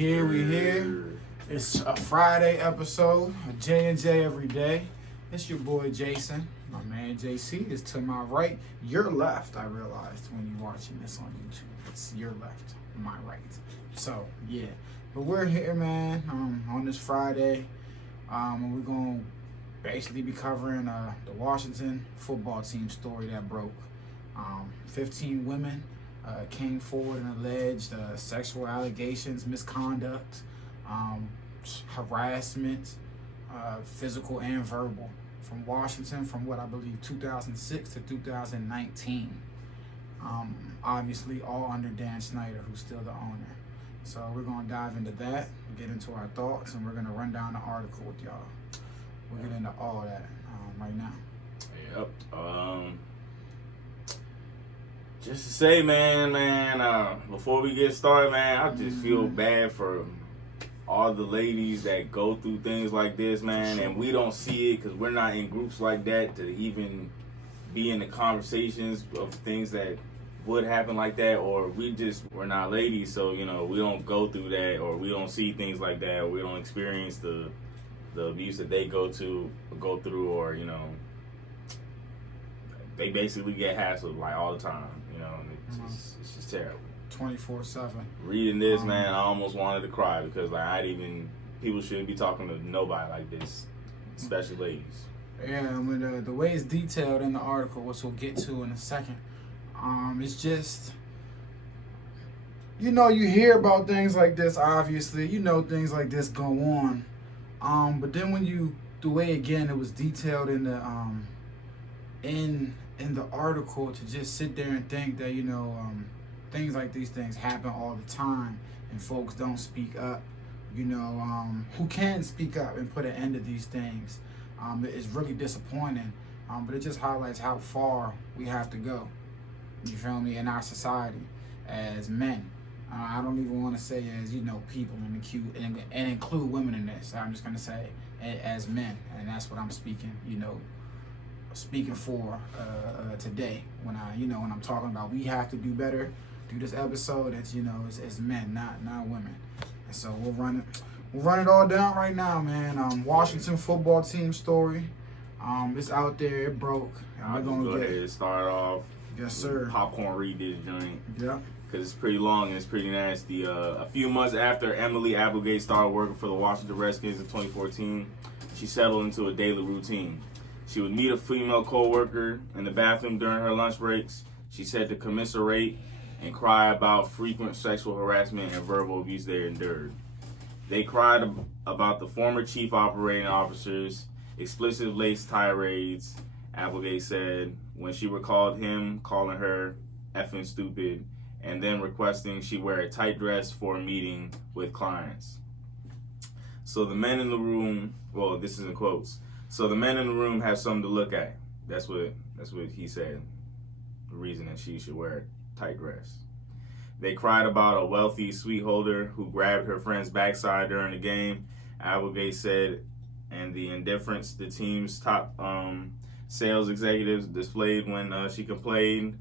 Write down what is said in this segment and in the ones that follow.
here. It's a Friday episode, a J&J every day. It's your boy Jason. My man JC is to my right. Your left, I realized when you're watching this on YouTube. It's your left, my right. So, yeah. But we're here, man, on this Friday. And we're going to basically be covering the Washington football team story that broke. 15 women came forward and alleged sexual allegations, misconduct, harassment, physical and verbal, from Washington from what I believe 2006 to 2019. Obviously all under Dan Snyder, who's still the owner. So we're going to dive into that, get into our thoughts, and we're going to run down the article with y'all. We'll get into all that right now. Yep. Just to say, man, before we get started, man, I just feel bad for all the ladies that go through things like this, man, and we don't see it because we're not in groups like that to even be in the conversations of things that would happen like that, or we're not ladies, so, you know, we don't go through that, or we don't see things like that, or we don't experience the abuse that they go through, or, you know, they basically get hassled like all the time, you know, and it's just terrible. 24/7. Reading this, man, I almost wanted to cry because like people shouldn't be talking to nobody like this, especially ladies. Yeah, and with the way it's detailed in the article, which we'll get to in a second, it's just, you know, you hear about things like this, obviously, you know, things like this go on, but then when the way again it was detailed in the in the article, to just sit there and think that, you know, things like these things happen all the time and folks don't speak up, you know, who can speak up and put an end to these things. It's really disappointing, but it just highlights how far we have to go, you feel me, in our society as men. I don't even want to say as, you know, people and include women in this. I'm just going to say as men, and that's what I'm speaking for today when I'm talking about we have to do better through this episode. It's, you know, it's men, not women. And so we'll run it all down right now, man. Washington football team story. It's out there. It broke. We're gonna go ahead and start off. Yes, sir. Popcorn read this joint. Yeah. Because it's pretty long and it's pretty nasty. A few months after Emily Applegate started working for the Washington Redskins in 2014, she settled into a daily routine. She would meet a female co-worker in the bathroom during her lunch breaks. She said to commiserate and cry about frequent sexual harassment and verbal abuse they endured. They cried about the former chief operating officer's explicit laced tirades, Applegate said, when she recalled him calling her effing stupid and then requesting she wear a tight dress for a meeting with clients. So the men in the room, well, this is in quotes, so the men in the room have something to look at. That's what he said. The reason that she should wear a tight dress. They cried about a wealthy suite holder who grabbed her friend's backside during the game, Applegate said, and the indifference the team's top sales executives displayed when she complained.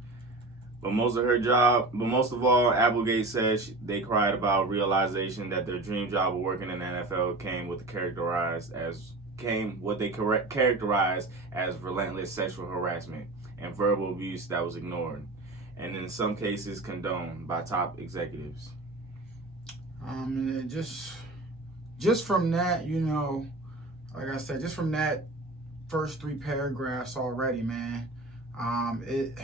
But most of all, Applegate said they cried about realization that their dream job of working in the NFL came what they characterized as relentless sexual harassment and verbal abuse that was ignored, and in some cases condoned by top executives. And just from that, you know, like I said, just from that first 3 paragraphs already, man, it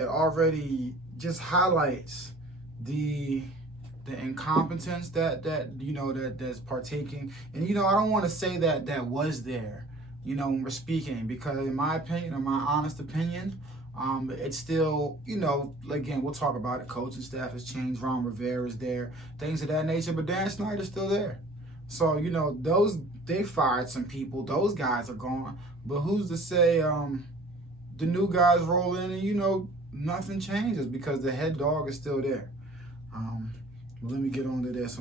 already just highlights the incompetence that you know that's partaking. And, you know, I don't want to say that was there, you know, when we're speaking, because in my opinion, or my honest opinion, it's still, you know, again, we'll talk about it. Coaching staff has changed. Ron Rivera is there, things of that nature, but Dan Snyder's still there. So, you know, they fired some people. Those guys are gone. But who's to say the new guys roll in and, you know, nothing changes because the head dog is still there. But let me get on to this.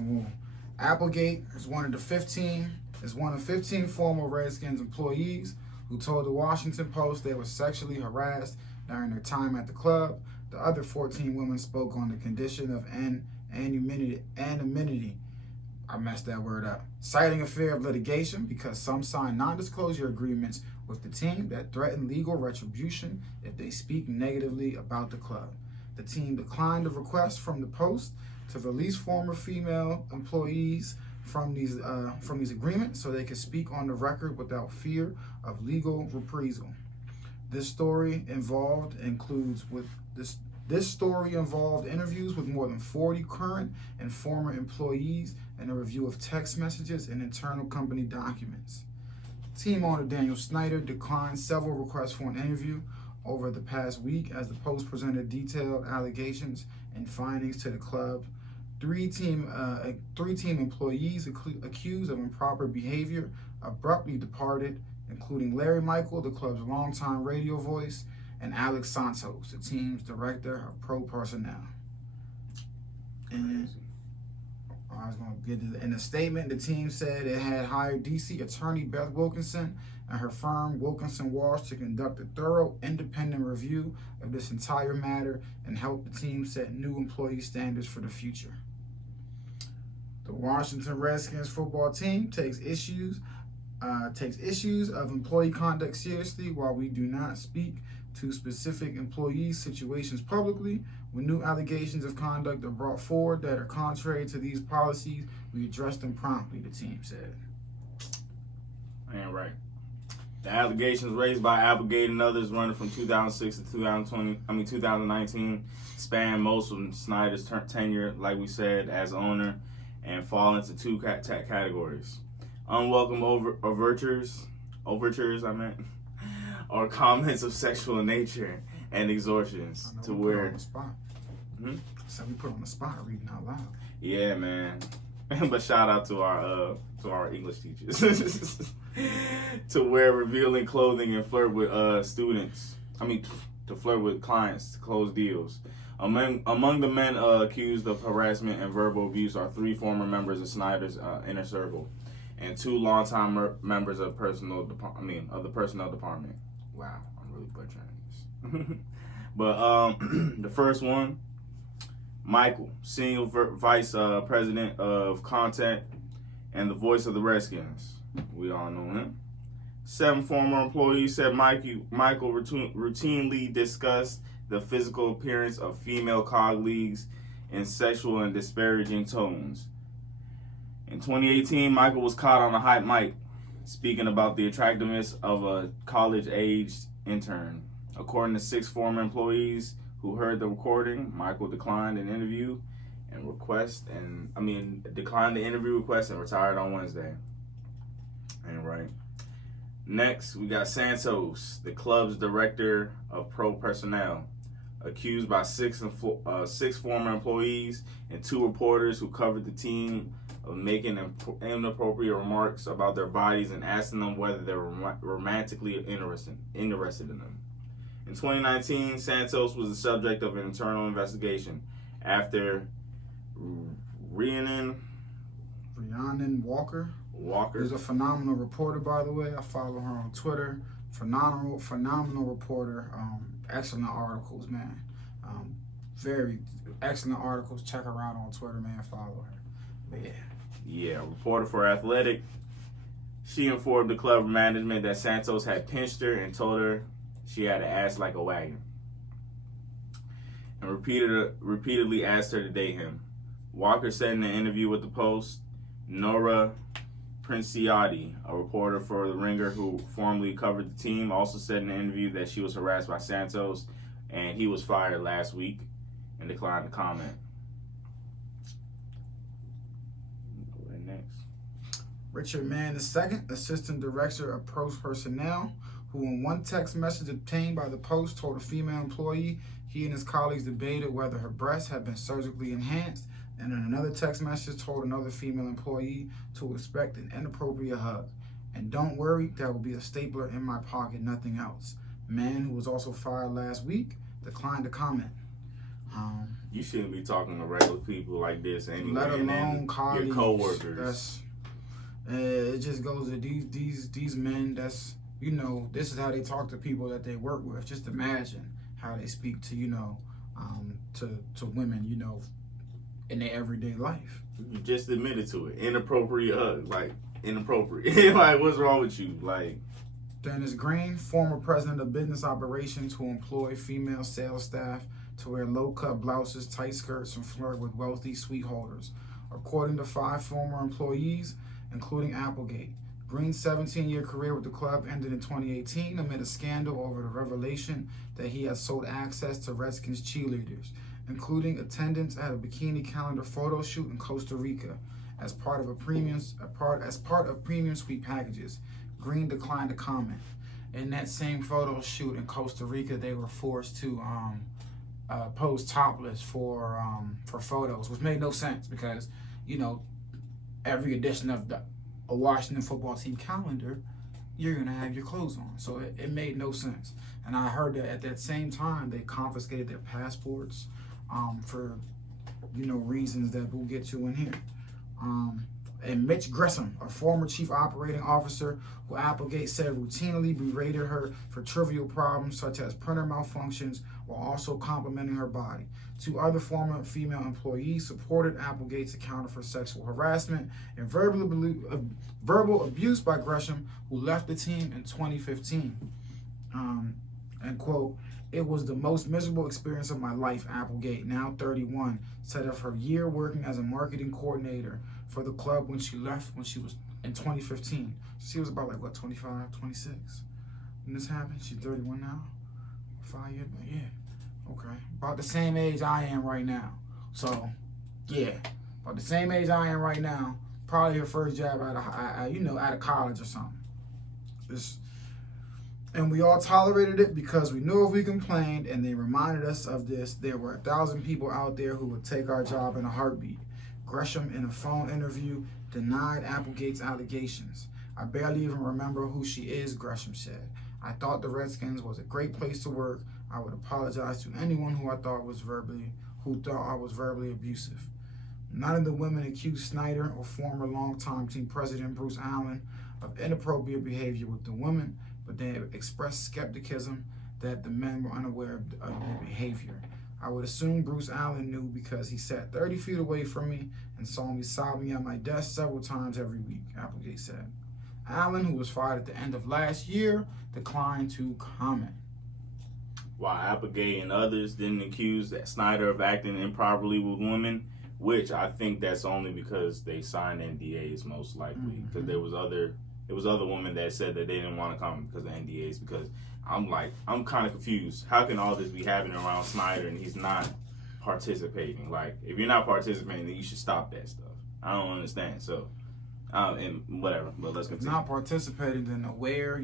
Applegate is one of 15 former Redskins employees who told the Washington Post they were sexually harassed during their time at the club. The other 14 women spoke on the condition of anonymity. I messed that word up. Citing a fear of litigation because some sign non-disclosure agreements with the team that threaten legal retribution if they speak negatively about the club. The team declined a request from the Post to release former female employees from these agreements so they could speak on the record without fear of legal reprisal. This story involved interviews with more than 40 current and former employees and a review of text messages and internal company documents. Team owner Daniel Snyder declined several requests for an interview over the past week as the Post presented detailed allegations and findings to the club. Three team employees accused of improper behavior abruptly departed, including Larry Michael, the club's longtime radio voice, and Alex Santos, the team's director of pro personnel. And I was going to get to in a statement, the team said it had hired DC attorney Beth Wilkinson and her firm Wilkinson Walsh to conduct a thorough, independent review of this entire matter and help the team set new employee standards for the future. The Washington Redskins football team takes issues of employee conduct seriously. While we do not speak to specific employee situations publicly, when new allegations of conduct are brought forward that are contrary to these policies, we address them promptly, the team said. Man, right. The allegations raised by Applegate and others running from 2006 to 2019 span most of Snyder's tenure, like we said, as owner, and fall into two categories. Unwelcome overtures, or comments of sexual nature and extortions to where. On the spot. So we put on the spot reading out loud. Yeah, man. But shout out to our English teachers. To wear revealing clothing and flirt with to flirt with clients to close deals. Among the men accused of harassment and verbal abuse are 3 former members of Snyder's inner circle and 2 longtime members of the personnel department. Wow, I'm really butchering this. But the first one, Michael, senior vice president of content and the voice of the Redskins. We all know him. 7 former employees said Michael routinely discussed the physical appearance of female colleagues in sexual and disparaging tones. In 2018, Michael was caught on a hot mic speaking about the attractiveness of a college-aged intern. According to 6 former employees who heard the recording, Michael declined the interview request and retired on Wednesday. Ain't right. Next, we got Santos, the club's director of pro personnel, accused by 6 former employees and 2 reporters who covered the team of making inappropriate remarks about their bodies and asking them whether they were romantically interested in them. In 2019, Santos was the subject of an internal investigation after Rhiannon Walker is a phenomenal reporter, by the way. I follow her on Twitter. Phenomenal reporter. Excellent articles, man. Very excellent articles. Check her out on Twitter, man. Follow her. But yeah, reporter for Athletic. She informed the club management that Santos had pinched her and told her she had an ass like a wagon, and repeatedly asked her to date him. Walker said in an interview with the Post, Nora Princiati, a reporter for The Ringer who formerly covered the team, also said in an interview that she was harassed by Santos and he was fired last week and declined to comment. Next. Richard Mann II, assistant director of pro personnel, who in one text message obtained by the Post told a female employee he and his colleagues debated whether her breasts had been surgically enhanced, and in another text message told another female employee to expect an inappropriate hug. And don't worry, that will be a stapler in my pocket, nothing else. Mann, who was also fired last week, declined to comment. You shouldn't be talking to regular people like this anyway. Let alone colleagues. Your coworkers. It just goes to these men. That's, this is how they talk to people that they work with. Just imagine how they speak to to women in their everyday life. You just admitted to it. Inappropriate, inappropriate. Like, what's wrong with you? Like, Dennis Green, former president of business operations who employed female sales staff to wear low-cut blouses, tight skirts, and flirt with wealthy suite holders. According to 5 former employees, including Applegate, Green's 17-year career with the club ended in 2018 amid a scandal over the revelation that he had sold access to Redskins cheerleaders, including attendance at a bikini calendar photo shoot in Costa Rica as part of premium suite packages. Green declined to comment. In that same photo shoot in Costa Rica, they were forced to pose topless for photos, which made no sense because, every edition of a Washington football team calendar, you're going to have your clothes on. So it made no sense. And I heard that at that same time, they confiscated their passports for, reasons that we'll get to in here. And Mitch Gresham, a former chief operating officer who Applegate said routinely berated her for trivial problems such as printer malfunctions while also complimenting her body. 2 other former female employees supported Applegate's account for sexual harassment and verbal abuse by Gresham, who left the team in 2015. And quote, "It was the most miserable experience of my life," Applegate, now 31, said of her year working as a marketing coordinator for the club when she left when she was in 2015. She was about 25, 26 when this happened. She's 31 now. 5 years, yeah. Okay. About the same age I am right now. So, yeah. About the same age I am right now. Probably her first job out of college or something. And we all tolerated it because we knew if we complained and they reminded us of this, there were 1,000 people out there who would take our job in a heartbeat. Gresham, in a phone interview, denied Applegate's allegations. "I barely even remember who she is," Gresham said. "I thought the Redskins was a great place to work. I would apologize to anyone who thought I was verbally abusive." None of the women accused Snyder or former longtime team president Bruce Allen of inappropriate behavior with the women, but they expressed skepticism that the men were unaware of their behavior. "I would assume Bruce Allen knew because he sat 30 feet away from me and saw me sobbing at my desk several times every week," Applegate said. Allen, who was fired at the end of last year, declined to comment. While Applegate and others didn't accuse Snyder of acting improperly with women, which I think that's only because they signed NDAs most likely, because there was other women that said that they didn't want to comment because of NDAs. Because I'm kind of confused. How can all this be happening around Snyder and he's not participating? Like, if you're not participating, then you should stop that stuff. I don't understand. So, and whatever. But let's continue. Not participating, then aware,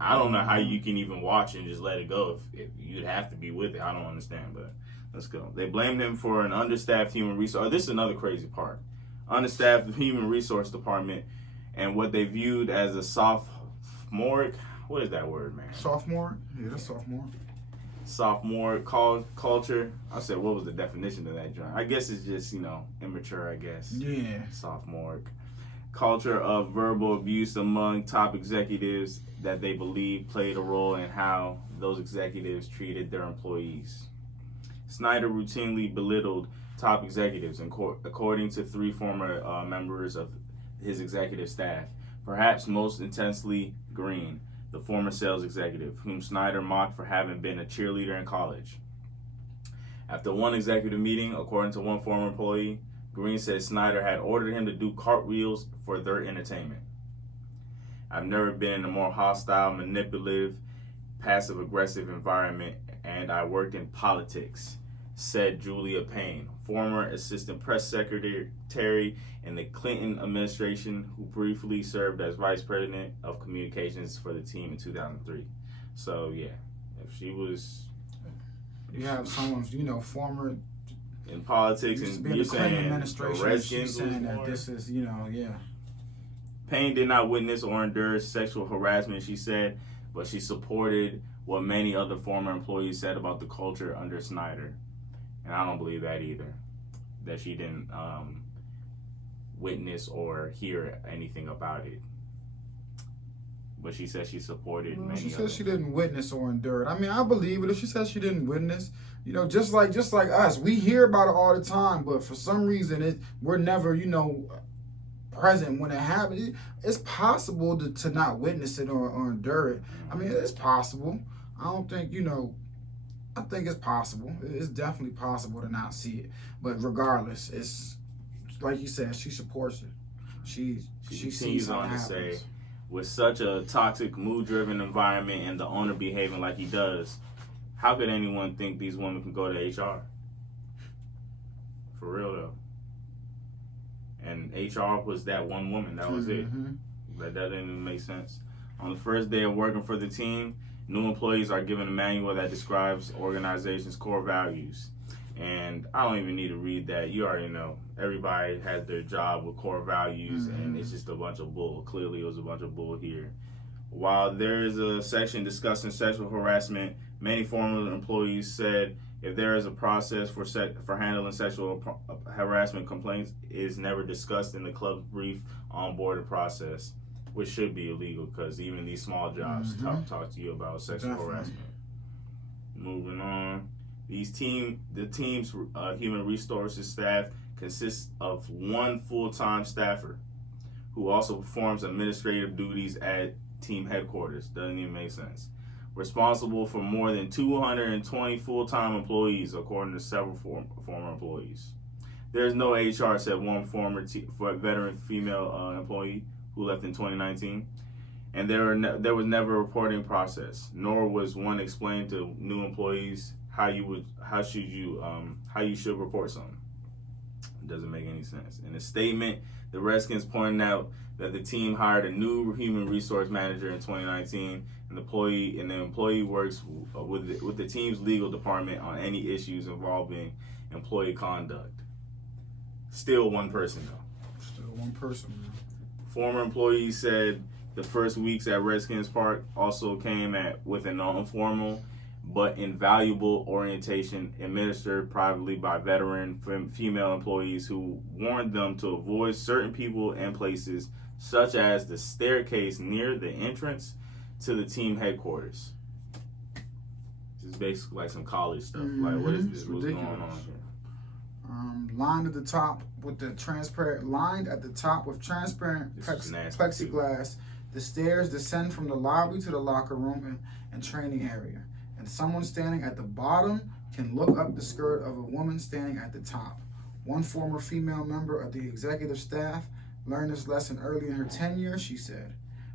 I don't know how you can even watch and just let it go if you'd have to be with it. I don't understand, but let's go. They blamed him for an understaffed human resource. Oh, this is another crazy part. Understaffed human resource department and what they viewed as a sophomoric, what is that word, man? Sophomore? Yeah, that's sophomore. Sophomore culture. I said, what was the definition of that, John? I guess it's just, immature, I guess. Yeah. Sophomoric culture of verbal abuse among top executives that they believe played a role in how those executives treated their employees. Snyder routinely belittled top executives, according to 3 former members of his executive staff, perhaps most intensely Green, the former sales executive, whom Snyder mocked for having been a cheerleader in college. After one executive meeting, according to one former employee, Green said Snyder had ordered him to do cartwheels for their entertainment. "I've never been in a more hostile, manipulative, passive-aggressive environment, and I worked in politics," said Julia Payne, former assistant press secretary in the Clinton administration, who briefly served as vice president of communications for the team in 2003. So, yeah, if she was... You have someone, former... in politics, and you're saying the Redskins saying that this is, Payne did not witness or endure sexual harassment, she said, but she supported what many other former employees said about the culture under Snyder. And I don't believe that either, that she didn't witness or hear anything about it. But she said she supported many. She said she didn't witness or endure it. I mean, I believe it. If she says she didn't witness, You know, just like us, we hear about it all the time, but for some reason, we're never, present when it happens. It's possible to not witness it or endure it. I mean, it's possible. I don't think, I think it's possible. It's definitely possible to not see it. But regardless, it's like you said, she supports it. She continues on to say, with such a toxic, mood-driven environment and the owner behaving like he does, how could anyone think these women can go to HR? For real, though. And HR was that one woman. That was it. That didn't even make sense. On the first day of working for the team, new employees are given a manual that describes organization's core values. And I don't even need to read that. You already know. Everybody has their job with core values, and it's just a bunch of bull. Clearly, it was a bunch of bull here. While there is a section discussing sexual harassment, many former employees said if there is a process for handling sexual harassment complaints, it is never discussed in the club's brief onboarding process, which should be illegal because even these small jobs talk to you about sexual harassment. Moving on. The team's human resources staff consists of one full-time staffer who also performs administrative duties at team headquarters. Doesn't even make sense. Responsible for more than 220 full-time employees, according to several former employees. There's no HR, said one former veteran female employee who left in 2019. And there was never a reporting process, nor was one explained to new employees how you should report something. It doesn't make any sense. In a statement, the Redskins pointed out that the team hired a new human resource manager in 2019, and the employee works with the team's legal department on any issues involving employee conduct. Still one person though. Still one person. Man. Former employees said the first weeks at Redskins Park also came with an informal but invaluable orientation administered privately by veteran female employees who warned them to avoid certain people and places, such as the staircase near the entrance to the team headquarters. This is basically like some college stuff. Like, what is this? What's going on here? Lined at the top with transparent plexiglass. The stairs descend from the lobby to the locker room and training area. And someone standing at the bottom can look up the skirt of a woman standing at the top. One former female member of the executive staff learned this lesson early in her tenure, she said.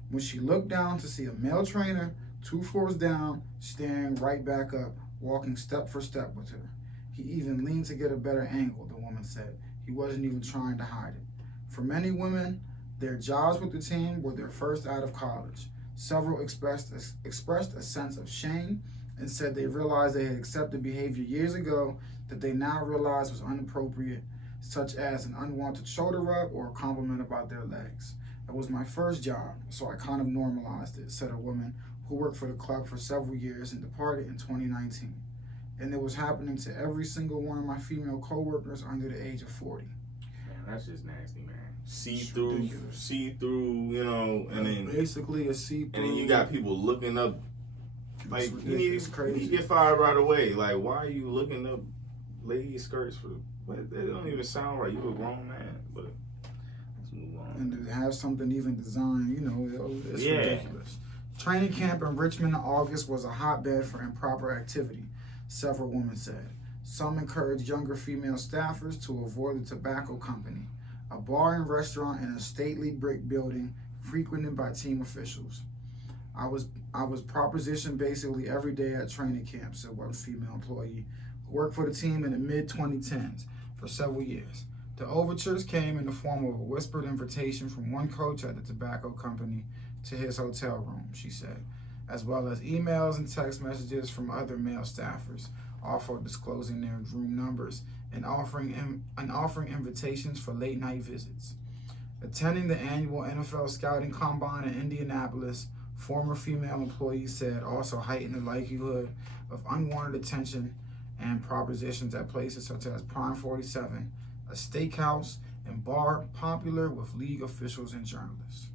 When she looked down to see a male trainer 2 floors down, staring right back up, walking step for step with her. He even leaned to get a better angle, the woman said. He wasn't even trying to hide it. For many women, their jobs with the team were their first out of college. Several expressed a sense of shame and said they realized they had accepted behavior years ago that they now realized was inappropriate, such as an unwanted shoulder rub or a compliment about their legs. It was my first job, so I kind of normalized it, said a woman who worked for the club for several years and departed in 2019. And it was happening to every single one of my female co-workers under the age of 40. Man, that's just nasty, man. See through, and then basically a see-through. And then you got people looking up. Like, you need to get fired right away. Like, why are you looking up ladies' skirts for? But they don't even sound right. You a grown man, but let's move on. And to have something even designed, it's ridiculous. Training camp in Richmond in August was a hotbed for improper activity, several women said. Some encouraged younger female staffers to avoid the tobacco company, a bar and restaurant in a stately brick building frequented by team officials. I was propositioned basically every day at training camp, said one female employee who worked for the team in the mid-2010s for several years. The overtures came in the form of a whispered invitation from one coach at the tobacco company to his hotel room, she said, as well as emails and text messages from other male staffers, also disclosing their room numbers and offering invitations for late-night visits. Attending the annual NFL Scouting Combine in Indianapolis, former female employees said also heightened the likelihood of unwanted attention and propositions at places such as Prime 47, a steakhouse and bar popular with league officials and journalists.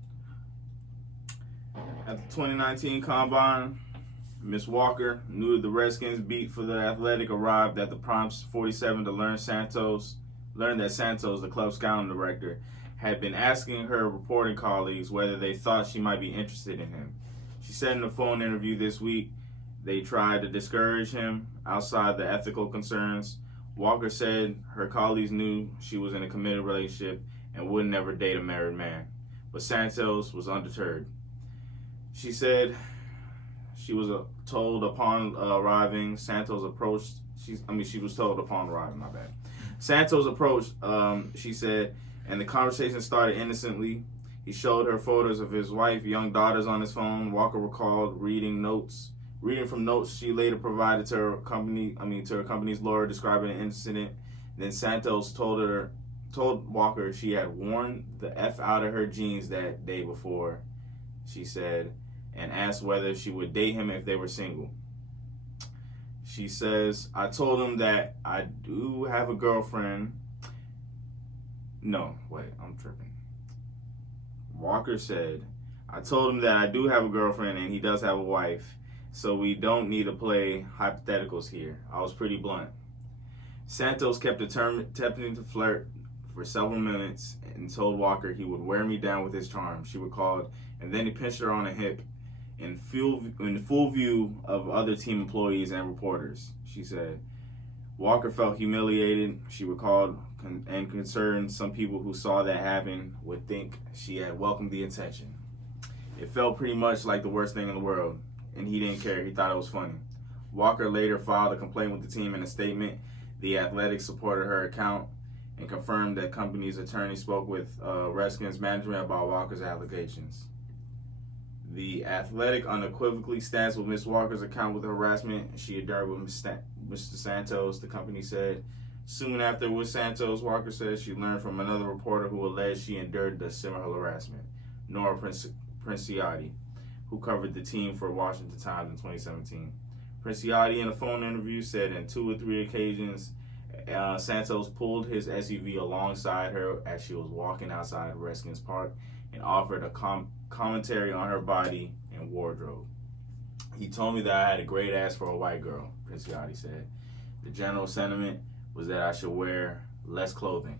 At the 2019 Combine, Miss Walker knew the Redskins beat for the Athletic arrived at the prompt 47 to learn that Santos, the club's scouting director, had been asking her reporting colleagues whether they thought she might be interested in him. She said in a phone interview this week they tried to discourage him outside the ethical concerns. Walker said her colleagues knew she was in a committed relationship and would never date a married man. But Santos was undeterred. She said she was told upon arriving, Santos approached. She was told upon arriving, my bad. Santos approached, she said, and the conversation started innocently. He showed her photos of his wife, young daughters on his phone. Walker recalled reading from notes she later provided to her company's lawyer describing an incident. Then Santos told Walker she had worn the F out of her jeans that day before, she said, and asked whether she would date him if they were single. She says, I told him that I do have a girlfriend. No, wait, I'm tripping. Walker said, I told him that I do have a girlfriend and he does have a wife, so we don't need to play hypotheticals here. I was pretty blunt. Santos kept attempting to flirt for several minutes and told Walker he would wear me down with his charm, she recalled, and then he pinched her on the hip in full view of other team employees and reporters, she said. Walker felt humiliated, she recalled, and concerned some people who saw that happen would think she had welcomed the attention. It felt pretty much like the worst thing in the world, and he didn't care. He thought it was funny. Walker later filed a complaint with the team. In a statement, the Athletic supported her account and confirmed that company's attorney spoke with Redskins management about Walker's allegations. The Athletic unequivocally stands with Ms. Walker's account with harassment she endured with Mr. Santos, the company said. Soon after with Santos, Walker said she learned from another reporter who alleged she endured the similar harassment, Nora Princiotti, who covered the team for Washington Times in 2017. Princiotti, in a phone interview, said in 2 or 3 occasions, Santos pulled his SUV alongside her as she was walking outside Redskins Park and offered a commentary on her body and wardrobe. He told me that I had a great ass for a white girl, Princiotti said. The general sentiment was that I should wear less clothing.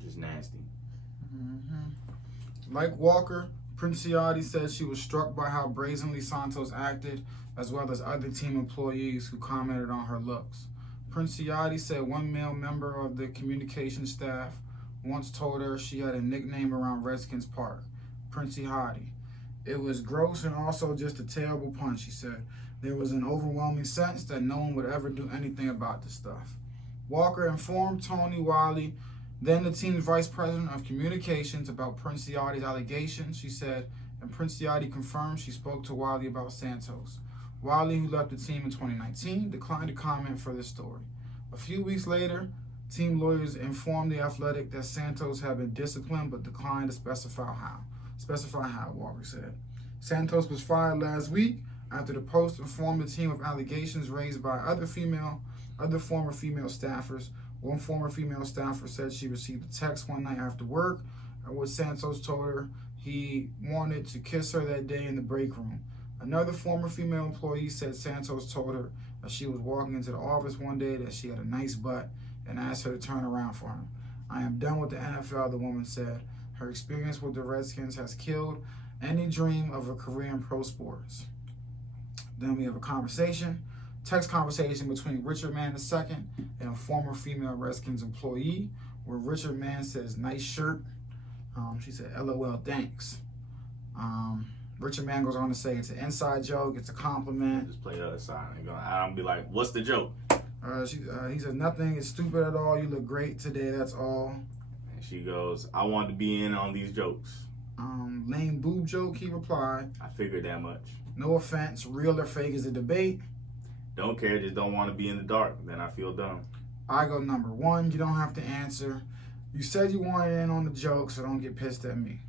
Just nasty. Mm-hmm. Like Walker, Princiotti said she was struck by how brazenly Santos acted, as well as other team employees who commented on her looks. Princiotti said one male member of the communication staff once told her she had a nickname around Redskins Park, Princiotti. It was gross and also just a terrible pun, she said. There was an overwhelming sense that no one would ever do anything about this stuff. Walker informed Tony Wiley, then the team's vice president of communications, about Princiotti's allegations, she said, and Princiotti confirmed she spoke to Wiley about Santos. Wiley, who left the team in 2019, declined to comment for this story. A few weeks later, team lawyers informed the Athletic that Santos had been disciplined but declined to specify how, Walker said. Santos was fired last week after the Post informed the team of allegations raised by other former female staffers. One former female staffer said she received a text one night after work in which Santos told her he wanted to kiss her that day in the break room. Another former female employee said Santos told her that she was walking into the office one day that she had a nice butt and asked her to turn around for him. I am done with the NFL, the woman said. Her experience with the Redskins has killed any dream of a career in pro sports. Then we have a text conversation between Richard Mann II and a former female Redskins employee, where Richard Mann says, nice shirt. She said, LOL, thanks. Richard Mann goes on to say it's an inside joke, it's a compliment. Just play the other side. I'm be like, what's the joke? He said, nothing is stupid at all. You look great today, that's all. And she goes, I want to be in on these jokes. Lame boob joke, he replied. I figured that much. No offense, real or fake is a debate. Don't care, just don't want to be in the dark. Then I feel dumb. I go number 1, you don't have to answer. You said you wanted in on the joke, so don't get pissed at me.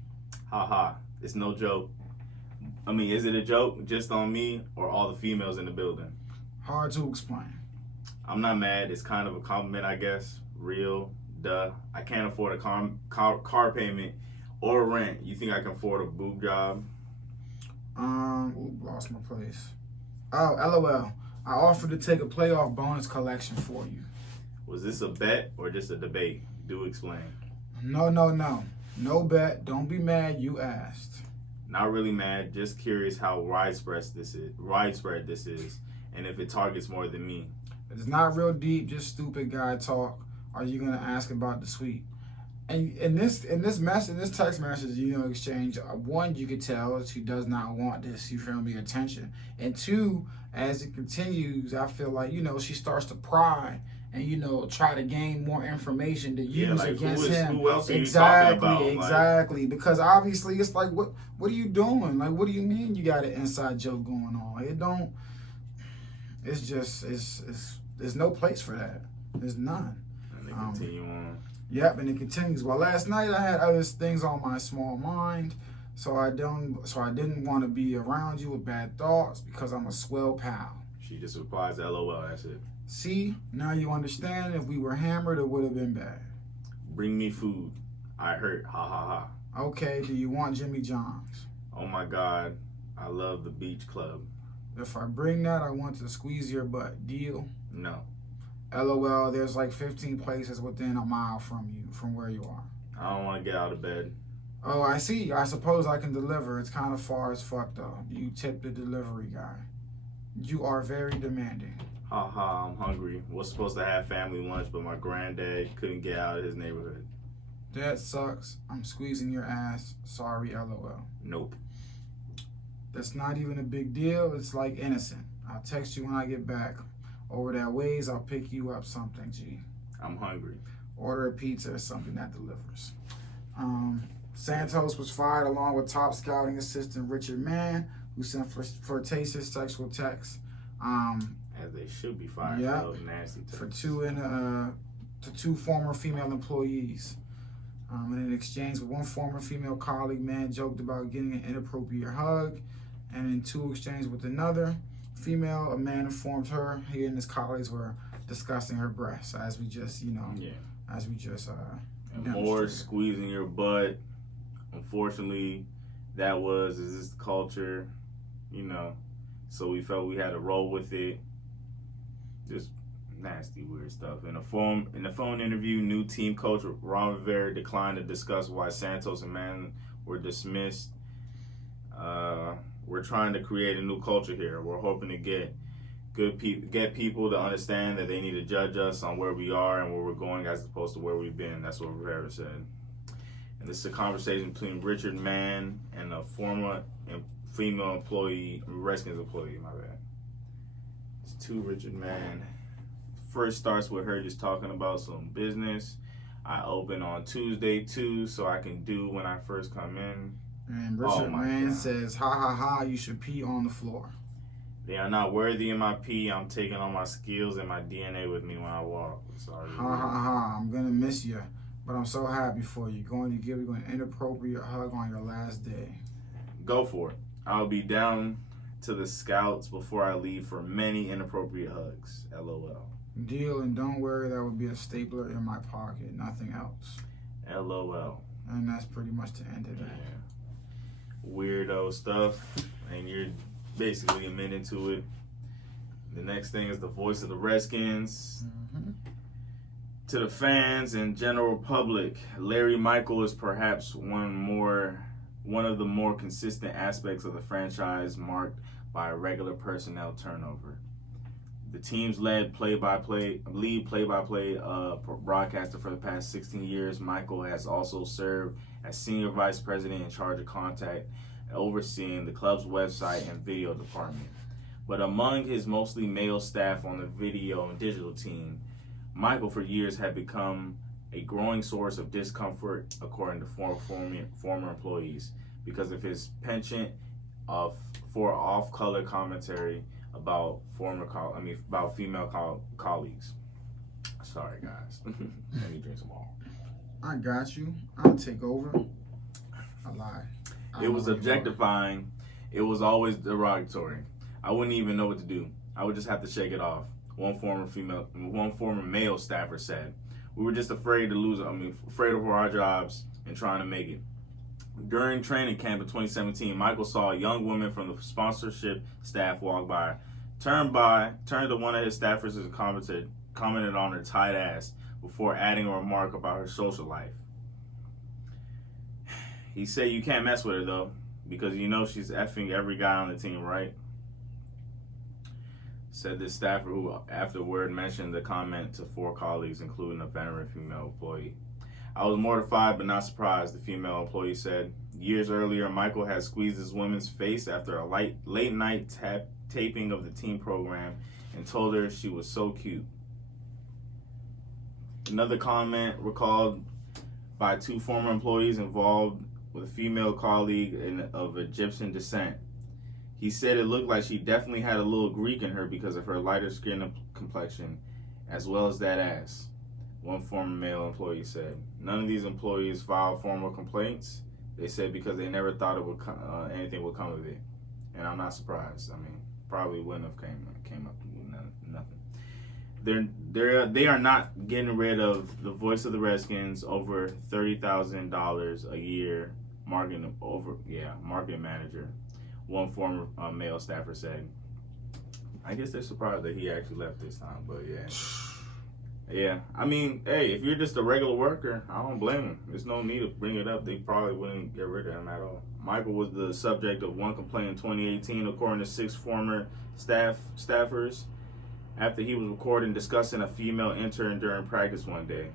Ha, it's no joke. Is it a joke just on me or all the females in the building? Hard to explain. I'm not mad. It's kind of a compliment, I guess. Real, duh. I can't afford a car payment or rent. You think I can afford a boob job? Lost my place. Oh, LOL. I offered to take a playoff bonus collection for you. Was this a bet or just a debate? Do explain. No, no, no. No bet. Don't be mad. You asked. Not really mad, just curious how widespread this is, and if it targets more than me. It's not real deep, just stupid guy talk. Are you gonna ask about the suite? And in this text message, exchange, one, you could tell she does not want this, you feel me, attention. And two, as it continues, I feel like, she starts to pry and, try to gain more information to use against him. Who else are you talking about? Exactly. Because obviously it's like, what are you doing? Like, what do you mean you got an inside joke going on? There's no place for that. There's none. And they continue on. Yep, and it continues. Well, last night I had other things on my small mind, so I didn't want to be around you with bad thoughts because I'm a swell pal. She just replies, LOL, that's it. See, now you understand. If we were hammered, it would have been bad. Bring me food. I hurt. Ha ha ha. Okay, do you want Jimmy John's? Oh my God, I love the beach club. If I bring that, I want to squeeze your butt. Deal? No. LOL, there's like 15 places within a mile from where you are. I don't want to get out of bed. Oh, I see. I suppose I can deliver. It's kind of far as fuck, though. You tip the delivery guy. You are very demanding. Ha ha, I'm hungry. Was supposed to have family lunch, but my granddad couldn't get out of his neighborhood. That sucks. I'm squeezing your ass. Sorry, LOL. Nope. That's not even a big deal. It's like innocent. I'll text you when I get back. Over that ways, I'll pick you up something, G. I'm hungry. Order a pizza or something that delivers. Santos was fired along with top scouting assistant Richard Mann, who sent flirtatious sexual texts. As they should be fired for those nasty texts. To two former female employees. In an exchange with one former female colleague, Mann joked about getting an inappropriate hug. And in two exchanges with another female, a man informed her he and his colleagues were discussing her breasts, as we just, and more squeezing your butt. Unfortunately, is this the culture, so we felt we had to roll with it. Just nasty, weird stuff. In the phone interview, new team coach Ron Rivera declined to discuss why Santos and Mann were dismissed. We're trying to create a new culture here. We're hoping to get people to understand that they need to judge us on where we are and where we're going as opposed to where we've been. That's what Rivera said. And this is a conversation between Richard Mann and a former female Redskins employee, my bad. It's to Richard Mann. First starts with her just talking about some business. I open on Tuesday too, so I can do when I first come in. And Richard Mann says, ha ha ha, you should pee on the floor. They are not worthy of my pee. I'm taking all my skills and my DNA with me when I walk. Sorry. Ha ha ha, I'm going to miss you, but I'm so happy for you. Going to give you an inappropriate hug on your last day. Go for it. I'll be down to the scouts before I leave for many inappropriate hugs. LOL. Deal, and don't worry, that would be a stapler in my pocket, nothing else. LOL. And that's pretty much the end of that. Yeah. Weirdo stuff, and you're basically admitting to it. The next thing is the voice of the Redskins. Mm-hmm. To the fans and general public, Larry Michael is perhaps one of the more consistent aspects of the franchise, marked by a regular personnel turnover. The team's lead play-by-play broadcaster for the past 16 years, Michael has also served as senior vice president in charge of contact, overseeing the club's website and video department. But among his mostly male staff on the video and digital team, Michael for years had become a growing source of discomfort, according to former employees, because of his penchant for off-color commentary about female colleagues. Sorry, guys. Let me drink some water. I got you. I'll take over. I lied. It was objectifying. It was always derogatory. I wouldn't even know what to do. I would just have to shake it off. One former male staffer said, "We were just afraid of our jobs and trying to make it." During training camp in 2017, Michael saw a young woman from the sponsorship staff walk by. turned to one of his staffers and commented on her tight ass before adding a remark about her social life. He said you can't mess with her though, because you know she's effing every guy on the team, right? Said this staffer who afterward mentioned the comment to 4 colleagues, including a veteran female employee. I was mortified but not surprised, the female employee said. Years earlier, Michael had squeezed this woman's face after a late night taping of the team program and told her she was so cute. Another comment recalled by 2 former employees involved with a female colleague of Egyptian descent. He said it looked like she definitely had a little Greek in her because of her lighter skin complexion, as well as that ass, one former male employee said. None of these employees filed formal complaints, they said, because they never thought anything would come of it. And I'm not surprised. I mean, probably wouldn't have came up with nothing. They are not getting rid of the voice of the Redskins, over $30,000 a year marketing manager, one former male staffer said. I guess they're surprised that he actually left this time, but yeah. Yeah, I mean, hey, if you're just a regular worker, I don't blame him. There's no need to bring it up. They probably wouldn't get rid of him at all. Michael was the subject of one complaint in 2018, according to 6 former staffers, after he was recording discussing a female intern during practice one day.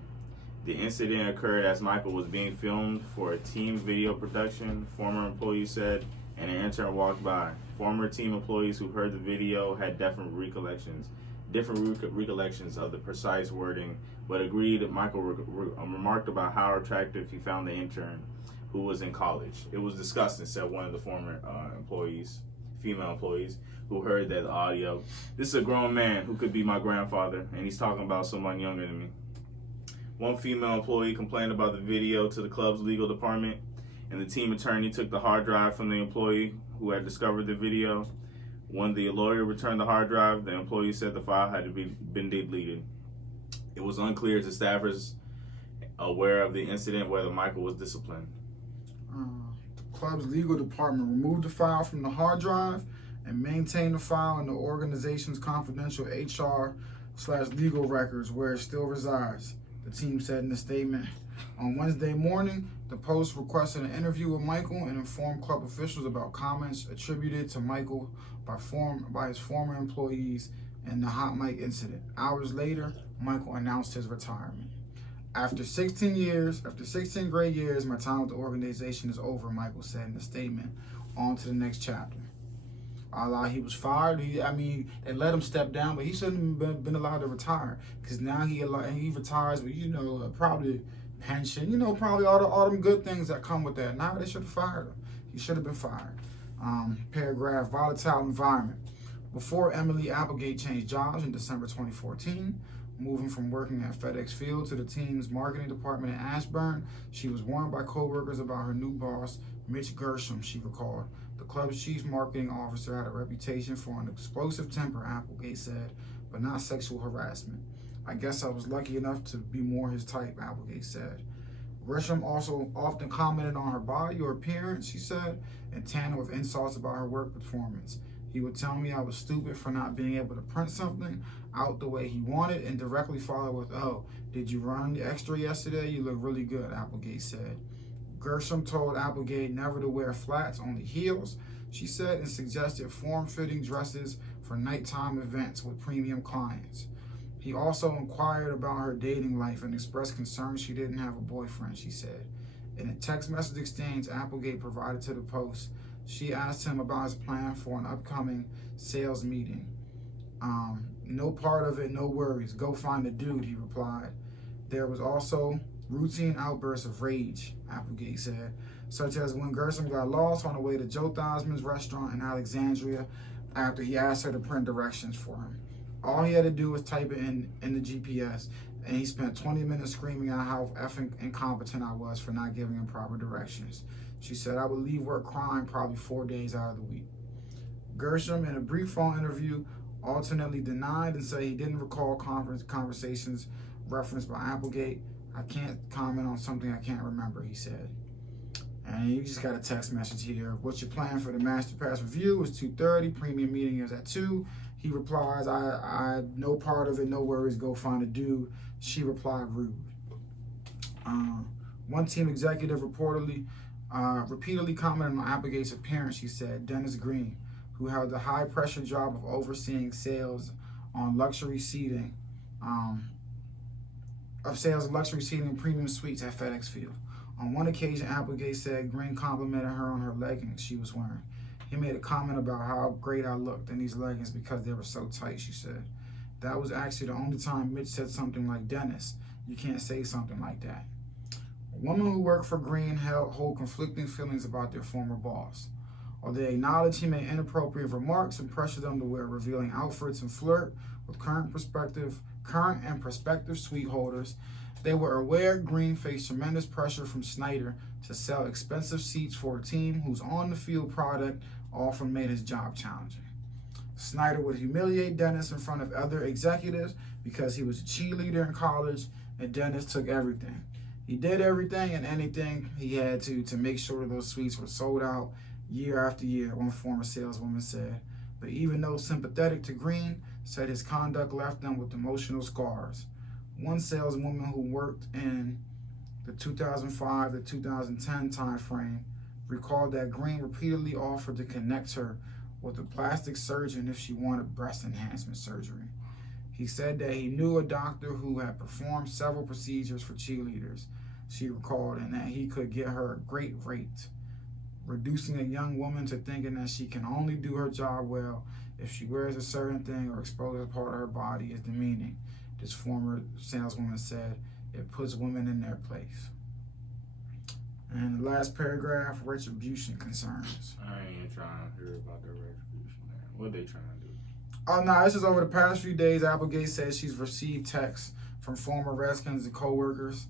The incident occurred as Michael was being filmed for a team video production, former employees said, and an intern walked by. Former team employees who heard the video had different recollections of the precise wording, but agreed that Michael remarked about how attractive he found the intern, who was in college. It was disgusting, said one of the former female employees, who heard that audio. This is a grown man who could be my grandfather, and he's talking about someone younger than me. One female employee complained about the video to the club's legal department, and the team attorney took the hard drive from the employee who had discovered the video. When the lawyer returned the hard drive, the employee said the file had been deleted. It was unclear to staffers aware of the incident whether Michael was disciplined. The club's legal department removed the file from the hard drive and maintained the file in the organization's confidential HR/legal records, where it still resides, the team said in a statement. On Wednesday morning, the Post requested an interview with Michael and informed club officials about comments attributed to Michael by his former employees in the hot mic incident. Hours later, Michael announced his retirement. After 16 great years, my time with the organization is over, Michael said in a statement. On to the next chapter. He was fired. They let him step down, but he shouldn't have been allowed to retire, because now he retires with, probably pension, probably all them good things that come with that. Now they should have fired him. He should have been fired. Paragraph, volatile environment. Before Emily Applegate changed jobs in December 2014, moving from working at FedEx Field to the team's marketing department in Ashburn, she was warned by coworkers about her new boss, Mitch Gershom, she recalled. The club's chief marketing officer had a reputation for an explosive temper, Applegate said, but not sexual harassment. I guess I was lucky enough to be more his type, Applegate said. Gresham also often commented on her body or appearance, she said, in tandem with insults about her work performance. He would tell me I was stupid for not being able to print something out the way he wanted, and directly follow with, "Oh, did you run the extra yesterday? You look really good," Applegate said. Gershom told Applegate never to wear flats, only heels, she said, and suggested form-fitting dresses for nighttime events with premium clients. He also inquired about her dating life and expressed concern she didn't have a boyfriend, she said. In a text message exchange Applegate provided to the Post, she asked him about his plan for an upcoming sales meeting. No part of it, no worries. Go find a dude, he replied. There was also routine outbursts of rage, Applegate said, such as when Gershom got lost on the way to Joe Theismann's restaurant in Alexandria after he asked her to print directions for him. All he had to do was type it in the GPS, and he spent 20 minutes screaming out how effing incompetent I was for not giving him proper directions. She said I would leave work crying probably 4 days out of the week. Gershom, in a brief phone interview, alternately denied and said he didn't recall conversations referenced by Applegate. I can't comment on something I can't remember, he said. And you just got a text message here. What's your plan for the Master Pass review? It's 2:30. Premium meeting is at 2. He replies, I no part of it, no worries, go find a dude. She replied, rude. One team executive reportedly repeatedly commented on Applegate's appearance. She said, Dennis Green, who held the high-pressure job of overseeing sales on luxury seating, and premium suites at FedEx Field. On one occasion, Applegate said Green complimented her on her leggings she was wearing. He made a comment about how great I looked in these leggings because they were so tight, she said. That was actually the only time Mitch said something like, Dennis, you can't say something like that. Women who work for Green hold conflicting feelings about their former boss. While they acknowledge he made inappropriate remarks and pressured them to wear revealing outfits and flirt with current and prospective suite holders, they were aware Green faced tremendous pressure from Snyder to sell expensive seats for a team whose on-the-field product often made his job challenging. Snyder would humiliate Dennis in front of other executives because he was a cheerleader in college and Dennis took everything. He did everything and anything he had to make sure those suites were sold out year after year, one former saleswoman said. But even though sympathetic to Green, said his conduct left them with emotional scars. One saleswoman who worked in the 2005 to 2010 timeframe recalled that Green repeatedly offered to connect her with a plastic surgeon if she wanted breast enhancement surgery. He said that he knew a doctor who had performed several procedures for cheerleaders, she recalled, and that he could get her a great rate. Reducing a young woman to thinking that she can only do her job well if she wears a certain thing or exposes a part of her body is demeaning, this former saleswoman said. It puts women in their place. And the last paragraph, retribution concerns. I ain't even trying to hear about their retribution, man. What they trying to do? Oh, no, this is over the past few days. Applegate says she's received texts from former Redskins and co-workers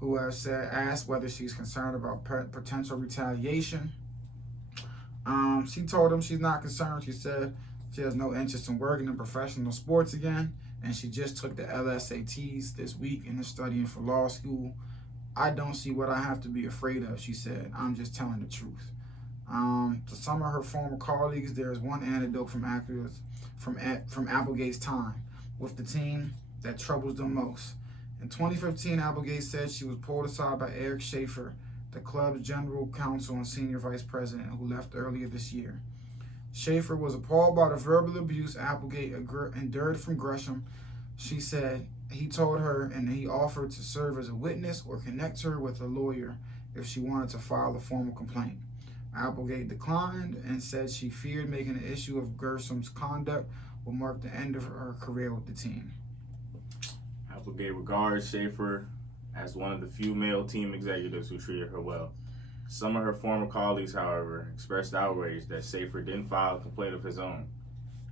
who have asked whether she's concerned about potential retaliation. She told them she's not concerned. She said she has no interest in working in professional sports again, and she just took the LSATs this week and is studying for law school. I don't see what I have to be afraid of, she said. I'm just telling the truth. To some of her former colleagues, there is one anecdote from Applegate's time with the team that troubles them most. In 2015, Applegate said she was pulled aside by Eric Schaefer, the club's general counsel and senior vice president, who left earlier this year. Schaefer was appalled by the verbal abuse Applegate endured from Gresham. She said he told her and he offered to serve as a witness or connect her with a lawyer if she wanted to file a formal complaint. Applegate declined and said she feared making an issue of Gresham's conduct would mark the end of her career with the team. Applegate regards Schaefer as one of the few male team executives who treated her well. Some of her former colleagues, however, expressed outrage that Schaefer didn't file a complaint of his own.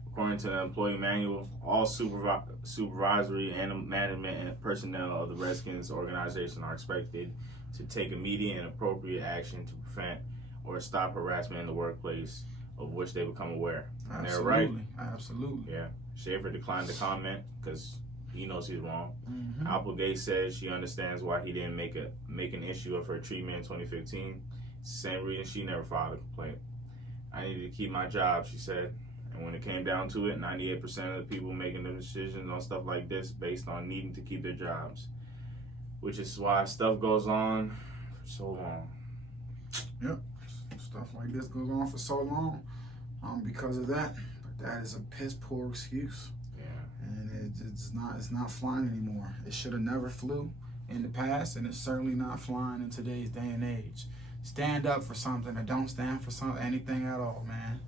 According to the employee manual, all supervisory and management and personnel of the Redskins organization are expected to take immediate and appropriate action to prevent or stop harassment in the workplace of which they become aware. And they're right. Absolutely. Yeah. Schaefer declined to comment because he knows he's wrong. Mm-hmm. Applegate says she understands why he didn't make an issue of her treatment in 2015. It's the same reason she never filed a complaint. I needed to keep my job, she said. And when it came down to it, 98% of the people making the decisions on stuff like this based on needing to keep their jobs. Which is why stuff goes on for so long. Yep. Stuff like this goes on for so long because of that. But that is a piss poor excuse. Yeah. And it's not flying anymore. It should have never flew in the past, and it's certainly not flying in today's day and age. Stand up for something or don't stand for anything at all, man.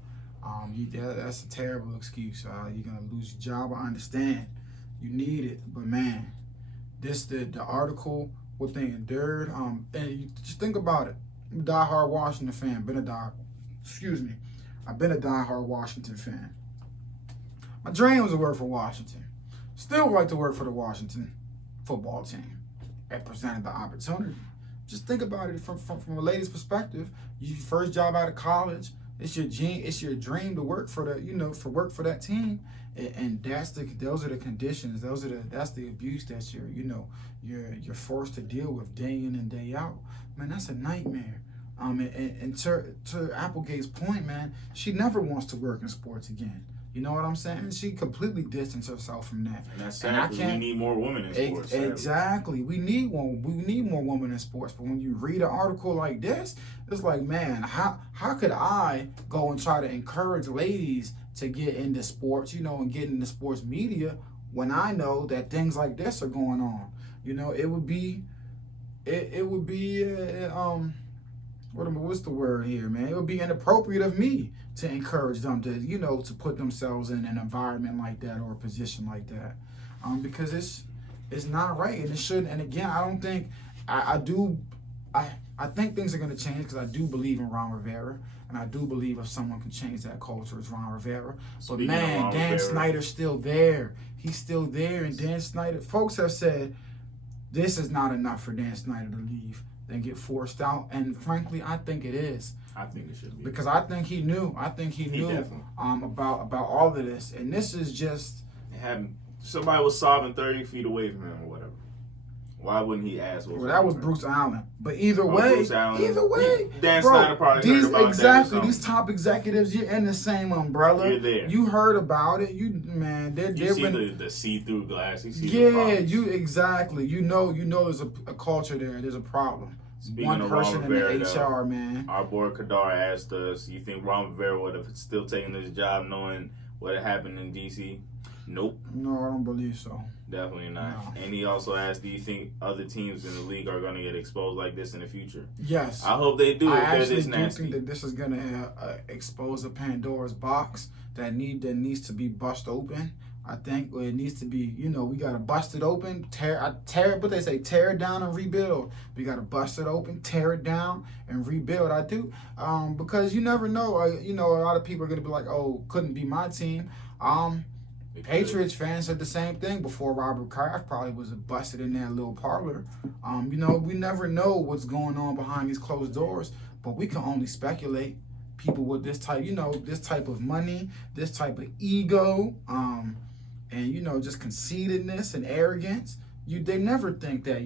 That's a terrible excuse. You're gonna lose your job. I understand. You need it, but man, the article, what they endured. And you just think about it. I'm a diehard Washington fan. I've been a diehard Washington fan. My dream was to work for Washington. Still would like to work for the Washington football team if presented the opportunity. Just think about it from a lady's perspective. Your first job out of college, it's your dream to work for that team, and those are the conditions. That's the abuse that you're forced to deal with day in and day out. Man, that's a nightmare. And to Applegate's point, man, she never wants to work in sports again. You know what I'm saying? She completely distanced herself from that. And that's sad because we need more women in sports. Exactly. We need more women in sports. But when you read an article like this, it's like, man, how could I go and try to encourage ladies to get into sports, and get into sports media when I know that things like this are going on? It would be what's the word here, man? It would be inappropriate of me to encourage them to, to put themselves in an environment like that or a position like that, because it's not right, and it shouldn't. And again, I don't think I think things are going to change because I do believe in Ron Rivera, and I do believe if someone can change that culture, it's Ron Rivera. But man, Dan Snyder's still there. He's still there, and Dan Snyder, folks have said this is not enough for Dan Snyder to leave and get forced out, and frankly, I think it is. I think it should be, because I think he knew. About all of this, and this is just somebody was sobbing 30 feet away from him or whatever. Why wouldn't he ask? Well, that was Bruce Allen. But either way, Dan Snyder probably heard about that. These top executives, you're in the same umbrella. You're there. You heard about it. You see the see-through glass. You see exactly. You know there's a culture there. There's a problem. Speaking One of person Ron Rivera, in the HR, man. Our boy Kadar asked us, you think Ron Rivera would have still taken this job knowing what had happened in D.C.? Nope. No, I don't believe so. Definitely not. No. And he also asked, do you think other teams in the league are going to get exposed like this in the future? Yes. I hope they do. I if they're actually this do nasty. think that this is going to expose a Pandora's box that needs to be bust open. I think it needs to be, we got to bust it open, but they say tear it down and rebuild. We got to bust it open, tear it down, and rebuild. I do, because you never know. A lot of people are going to be like, oh, couldn't be my team. Patriots fans said the same thing before Robert Kraft probably was busted in that little parlor. We never know what's going on behind these closed doors, but we can only speculate. People with this type, this type of money, this type of ego, and just conceitedness and arrogance. They never think that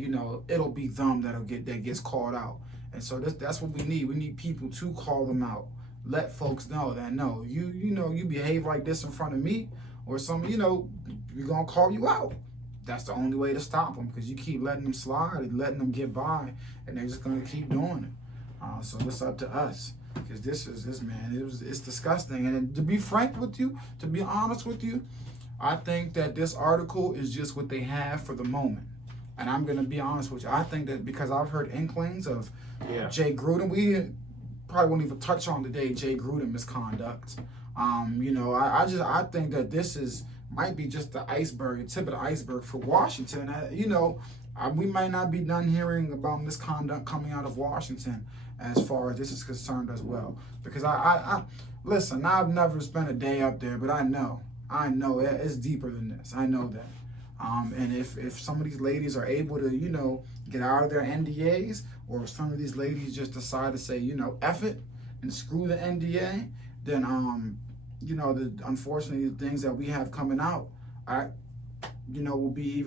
it'll be them that gets called out. And so that's what we need. We need people to call them out. Let folks know that no, you behave like this in front of me, or we're gonna call you out. That's the only way to stop them, because you keep letting them slide and letting them get by, and they're just gonna keep doing it. So it's up to us, because it's disgusting. And to be frank with you, to be honest with you, I think that this article is just what they have for the moment. And I'm going to be honest with you. I think that because I've heard inklings of Jay Gruden, we probably won't even touch on today Jay Gruden misconduct. I think that this might be just the tip of the iceberg for Washington. We might not be done hearing about misconduct coming out of Washington as far as this is concerned as well. Because listen, I've never spent a day up there, but I know it's deeper than this. I know that. And if some of these ladies are able to, get out of their NDAs, or if some of these ladies just decide to say, F it and screw the NDA, then, unfortunately, the things that we have coming out, will be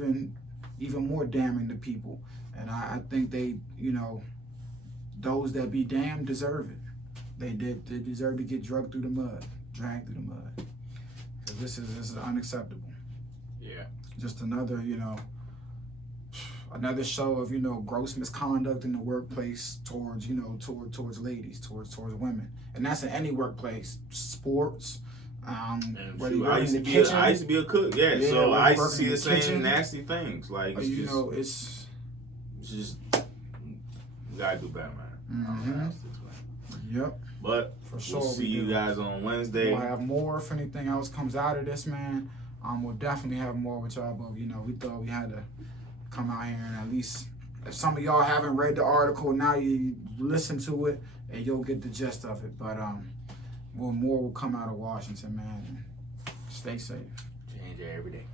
even more damning to people. And I think they, those that be damned deserve it. They deserve to get dragged through the mud. This is unacceptable. Yeah. Just another show of gross misconduct in the workplace towards towards ladies, towards women, and that's in any workplace, sports. Whether you're in the kitchen, I used to be a cook. Yeah, so I used to see the same kitchen, nasty things. Like it's just we gotta do better, man. Yep. But for sure, we'll see you guys on Wednesday. We'll have more if anything else comes out of this, man. We'll definitely have more with y'all, but we thought we had to come out here and at least, if some of y'all haven't read the article, now you listen to it and you'll get the gist of it. But more will come out of Washington, man. Stay safe. Change every day.